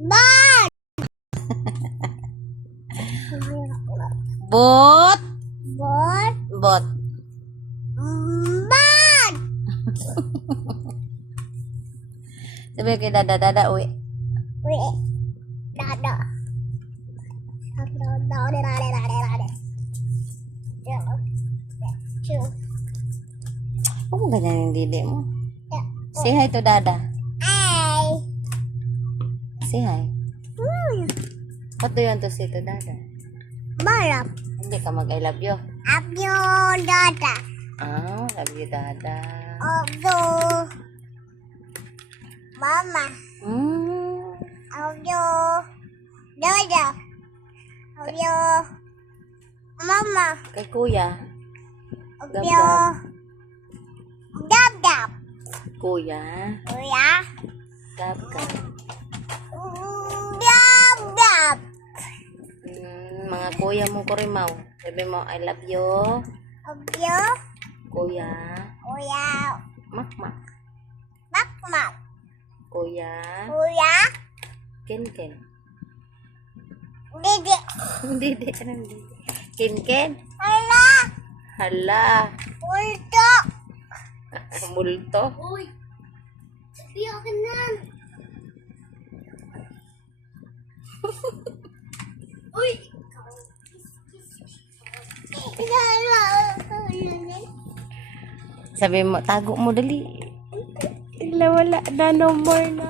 Bot. Bot. Bot. Bot. Bot. Sabi kay dada, dada, uwi. Wait. Dada. Huwag mo ganyan yung didi mo. Say hi to dada. Ay. Say hi. What do you want to say to dada? Balap. Hindi ka mag-I love you. Abyo dada. Ah, love you dada. Abyo. Mama. Abyo. Dada. Abyo. Mama. Kay kuya. Abyo. Dab dab. Kuya. Kuya. Gab ka. Dab dab. Mga kuya mo ko rin mau. Sabi mo, I love you. Abyo. Kuya. Kuya. Mak mak. Mak mak. Kuya. Kuya. Ken ken. Dede. Didi. Anong didi? Ken ken. Hala. Hala. Ulto. Multo. Uy. Sabi akin nan. Uy. Sabi mo, tago mo dali. Wala, wala na, no more na.